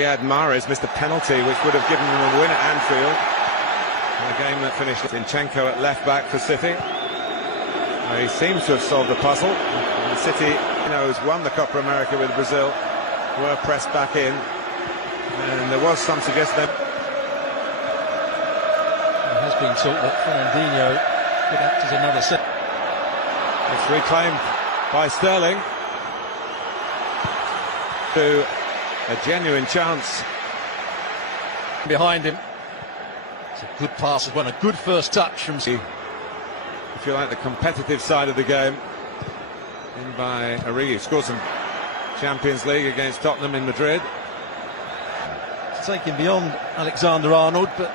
He had Mahrez missed a penalty which would have given them a win at Anfield. A game that finished Zinchenko at left back for City. He seems to have solved the puzzle. And City, has won the Copa America with Brazil, were pressed back in, and there was some suggestion that it has been thought that Fernandinho could act as another set. It's reclaimed by Sterling to a genuine chance behind him. It's a good pass as well, a good first touch from, if you like, the competitive side of the game. In by Origi, scored some Champions League against Tottenham in Madrid. It's taken beyond Alexander-Arnold, but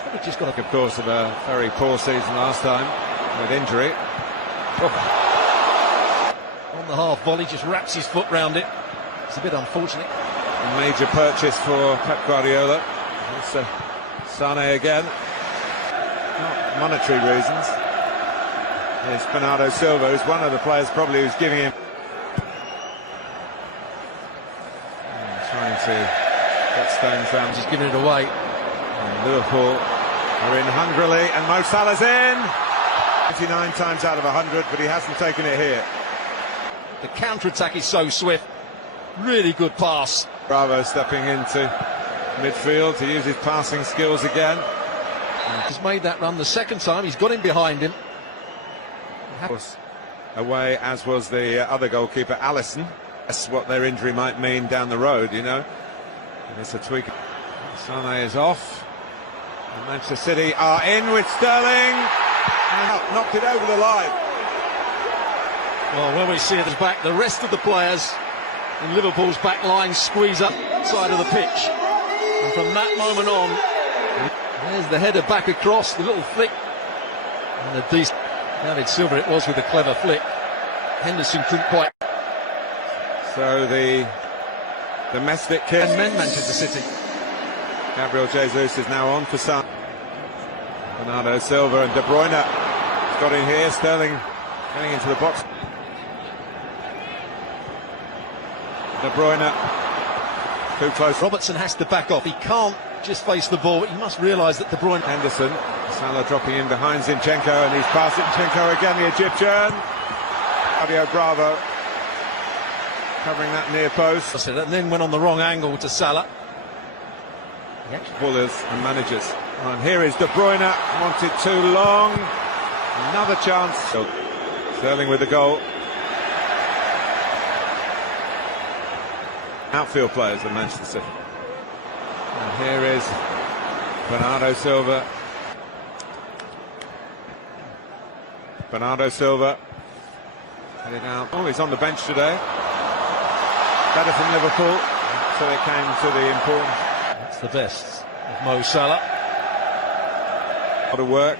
probably just got of course of a very poor season last time with injury. On the half volley, just wraps his foot round it. It's a bit unfortunate. A major purchase for Pep Guardiola. It's Sane again. Not monetary reasons. It's Bernardo Silva, who's one of the players probably who's giving him. Trying to get Stones round. He's giving it away. And Liverpool are in hungrily, and Mo Salah's in. 99 times out of 100, but he hasn't taken it here. The counter-attack is so swift. Really good pass. Bravo stepping into midfield to use his passing skills again. He's made that run the second time. He's got him behind him. Away, as was the other goalkeeper, Alisson. That's what their injury might mean down the road, And it's a tweak. Sane is off. And Manchester City are in with Sterling. And knocked it over the line. Well, when we see it back, the rest of the players in Liverpool's back line squeeze up side of the pitch. And from that moment on, there's the header back across, the little flick. And a decent David Silva it was with a clever flick. Henderson couldn't quite. So the domestic kick. And then Manchester City. Gabriel Jesus is now on for Son. Bernardo Silva and De Bruyne got in here. Sterling getting into the box. De Bruyne too close. Robertson has to back off. He can't just face the ball. He must realise that De Bruyne. Henderson, Salah dropping in behind Zinchenko, and he's passed Zinchenko again, the Egyptian. Fabio Bravo covering that near post. And then went on the wrong angle to Salah. Bullers and managers. And here is De Bruyne, wanted too long. Another chance. Sterling with the goal. Outfield players of Manchester City. And here is Bernardo Silva. Bernardo Silva headed out. Oh, he's on the bench today. Better from Liverpool. So it came to the important. That's the best of Mo Salah. A lot of work.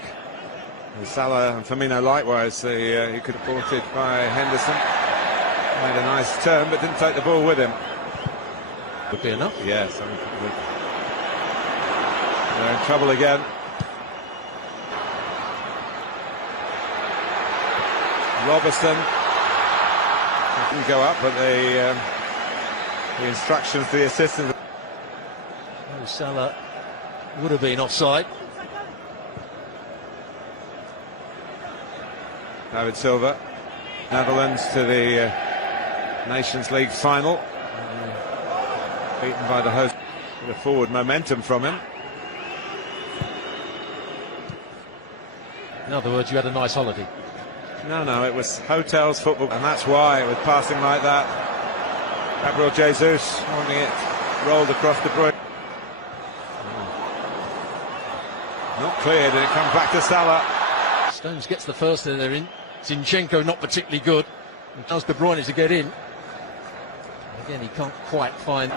And Salah and Firmino likewise. He could have bought it by Henderson. Made a nice turn, but didn't take the ball with him. Would be enough. Yes, I think it would. They're in trouble again. Robertson didn't go up, but the instructions to the assistant. Oh, Salah would have been offside. David Silva, Netherlands to the Nations League final. Beaten by the host. Bit of forward momentum from him. In other words, you had a nice holiday. No, it was hotels, football, and that's why with passing like that. Gabriel Jesus wanting it rolled across De Bruyne. Not cleared, and it comes back to Salah. Stones gets the first and they're in. Zinchenko not particularly good. He tells De Bruyne to get in. Again, he can't quite find.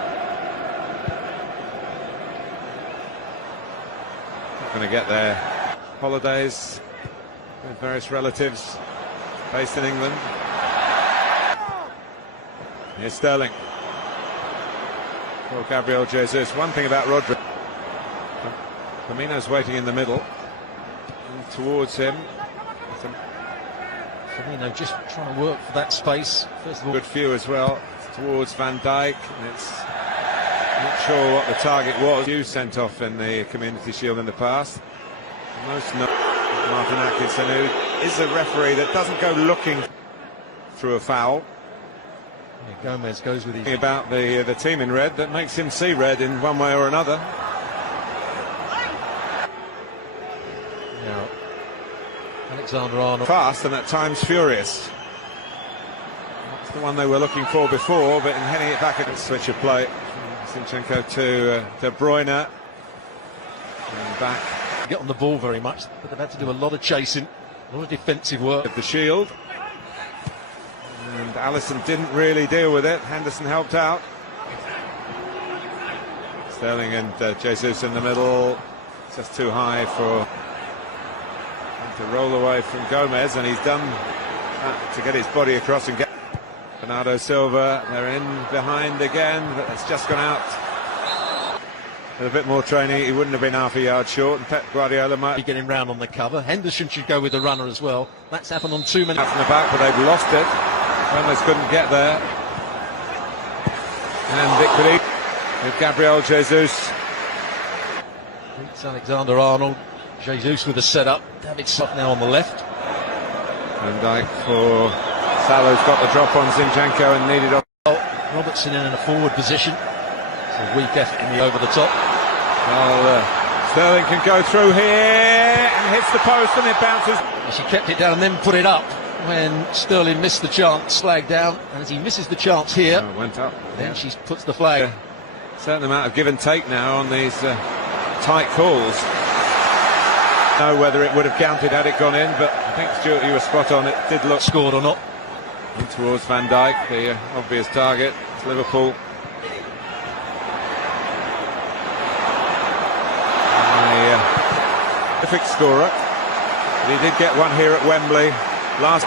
Going to get their holidays with various relatives based in England. Here's Sterling. For Gabriel Jesus. One thing about Rodri. Firmino's waiting in the middle. And towards him. Firmino just trying to work for that space. First of all, good view as well. Towards Van Dijk. And it's Not sure what the target was. You sent off in the Community Shield in the past. Most not Martin Atkinson, who is a referee that doesn't go looking through a foul. Yeah, Gomez goes with his... About the team in red that makes him see red in one way or another. Now, Alexander-Arnold. Fast and at times furious. That's the one they were looking for before, but in heading it back at a switch of play. Zinchenko to De Bruyne. And back. Get on the ball very much, but they've had to do a lot of chasing, a lot of defensive work. Of the shield. And Alisson didn't really deal with it. Henderson helped out. Sterling and Jesus in the middle. Just too high for to roll away from Gomez, and he's done that to get his body across and get Bernardo Silva. They're in behind again, but it's just gone out. With a bit more training, he wouldn't have been half a yard short, and Pep Guardiola might be getting round on the cover. Henderson should go with the runner as well. That's happened on too many. Out from the back, but they've lost it. Gomez couldn't get there. And Victory with Gabriel Jesus. It's Alexander-Arnold. Jesus with the setup. David Silva now on the left. Van Dijk for Salah's got the drop on Zinchenko and needed off. Robertson in a forward position. It's a weak effort in the over the top. Well, Sterling can go through here and hits the post and it bounces. She kept it down and then put it up when Sterling missed the chance, flag down, and as he misses the chance here, went up. Then she puts the flag. Certain amount of give and take now on these tight calls. Know whether it would have counted had it gone in, but I think Stuart, you were spot on. It did look scored or not. And towards Van Dijk, the obvious target. It's Liverpool. A terrific scorer. But he did get one here at Wembley last.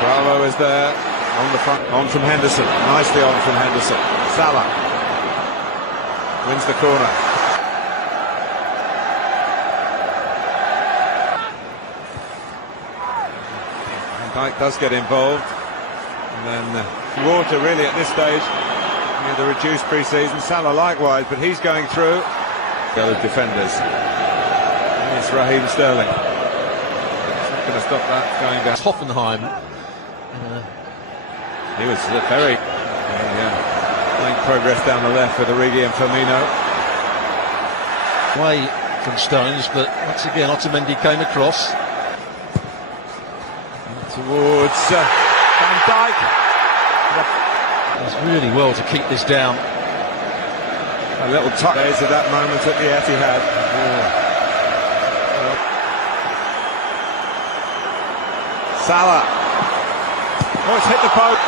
Bravo is there on the front, on from Henderson, nicely on from Henderson. Salah wins the corner. Van Dijk does get involved, and then water really at this stage. The reduced pre-season. Salah likewise, but he's going through. The other defenders. It's Raheem Sterling. It's not going to stop that going down. Hoffenheim. He was very making progress down the left with Origi and Firmino. Away from Stones, but once again Otamendi came across. Towards Van Dijk. Does really well to keep this down. A little touch days at that moment at the Etihad. Salah. Oh, it's hit the post.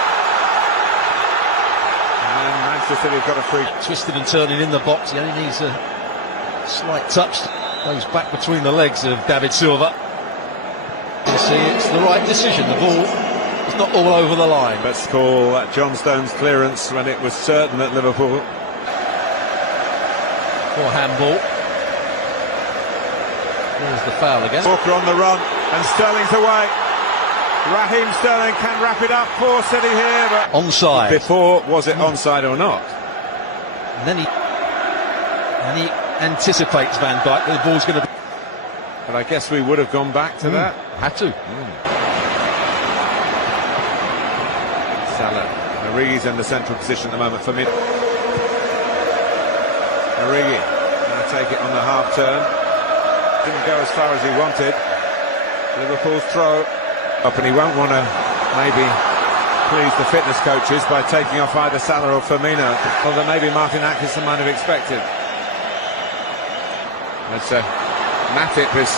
And Manchester City have got a free. Twisted and turning in the box. He only needs a slight touch. Goes back between the legs of David Silva. You see, it's the right decision. The ball is not all over the line. Let's call John Stones' clearance when it was certain that Liverpool. For handball. There's the foul again. Walker on the run, and Sterling's away. Raheem Sterling can wrap it up for City here, but onside. Before, was it onside or not? And then he anticipates Van Dijk that the ball's going to be. But I guess we would have gone back to that. Had to. Salah. Origi's in the central position at the moment for me. Origi going to take it on the half turn. Didn't go as far as he wanted. Liverpool's throw up, and he won't want to maybe please the fitness coaches by taking off either Salah or Firmino, although maybe Martin Atkinson might have expected. But Matip is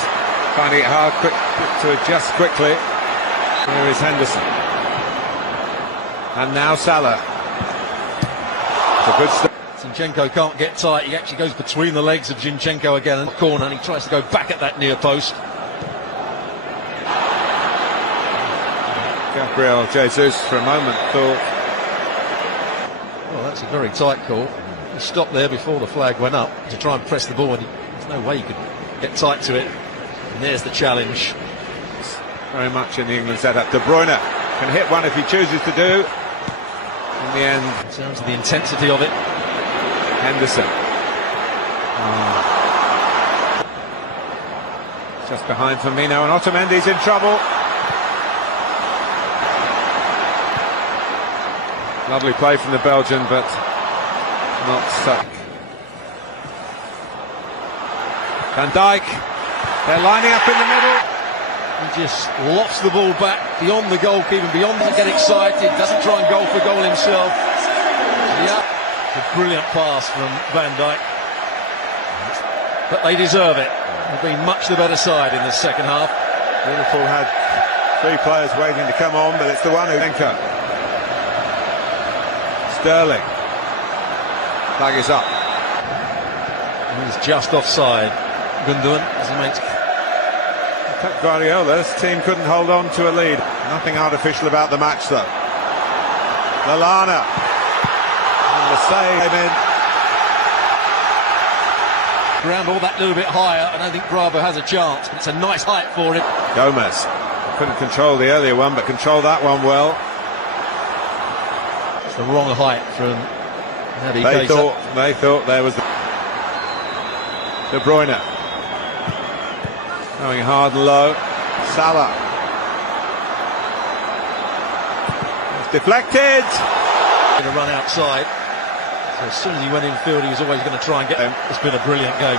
finding it hard to adjust quickly. Here is Henderson. And now Salah. It's a good start. Zinchenko can't get tight. He actually goes between the legs of Zinchenko again in the corner, and he tries to go back at that near post. Gabriel Jesus for a moment thought. Well, that's a very tight call. He stopped there before the flag went up to try and press the ball, and there's no way he could get tight to it. And there's the challenge. Very much in the England setup. De Bruyne can hit one if he chooses to do. In the end, In terms of the intensity of it. Henderson. Just behind Firmino, and Otamendi's in trouble. Lovely play from the Belgian, but not such. Van Dijk, they're lining up in the middle. He just lofts the ball back beyond the goalkeeper, beyond the get excited, doesn't try and goal for goal himself. Yeah, a brilliant pass from Van Dijk. But they deserve it. They've been much the better side in the second half. Liverpool had 3 players waiting to come on, but it's the one who anchor. Sterling. Flag is up. He's just offside. Gundogan, as he makes. Pep Guardiola's team couldn't hold on to a lead. Nothing artificial about the match, though. Lallana. And the save came in. Ground all that little bit higher. I don't think Bravo has a chance, but it's a nice height for him. Gomez. Couldn't control the earlier one, but controlled that one well. It's the wrong height from Naby Keita. They thought there was De Bruyne. Going hard and low. Salah. It's deflected. Going to run outside. So as soon as he went infield, he was always going to try and get him. It's been a brilliant game.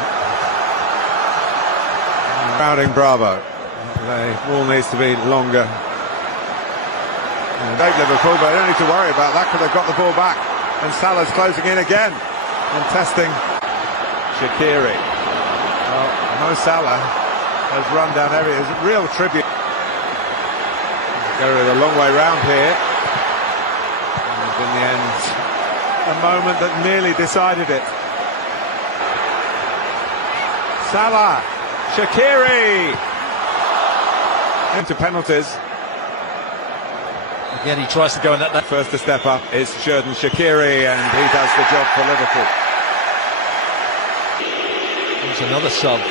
Crowding Bravo. The ball needs to be longer. Great Liverpool, but they don't need to worry about that because they've got the ball back. And Salah's closing in again and testing Shaqiri. Well, Mo Salah has run down every. It's a real tribute. Go a long way round here. And in the end, a moment that nearly decided it. Salah, Shaqiri into penalties. Again, he tries to go in that. First to step up is Xherdan Shaqiri, and he does the job for Liverpool. There's another sub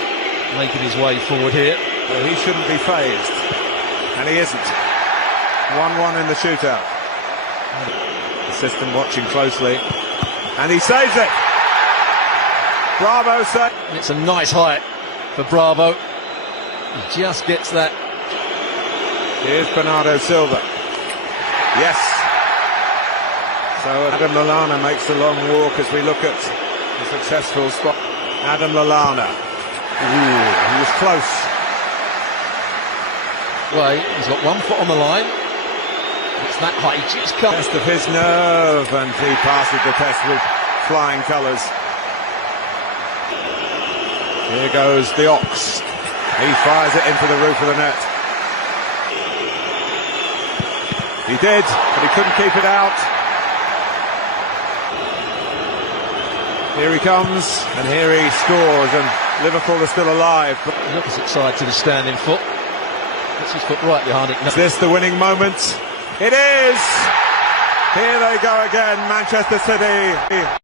making his way forward here. Well, he shouldn't be phased, and he isn't. 1-1 in the shootout. Assistant watching closely, and he saves it. Bravo saves. It's a nice height for Bravo. He just gets that. Here's Bernardo Silva. Yes. So Adam Lallana makes the long walk as we look at the successful spot. Adam Lallana. Ooh, he was close. Well, he's got 1 foot on the line. It's that height. He just can't. Test of his nerve, and he passes the test with flying colours. Here goes the Ox. He fires it into the roof of the net. He did, but he couldn't keep it out. Here he comes, and here he scores, and Liverpool are still alive. But the opposite side to the standing foot. Puts his foot right behind it. Is this the winning moment? It is! Here they go again, Manchester City.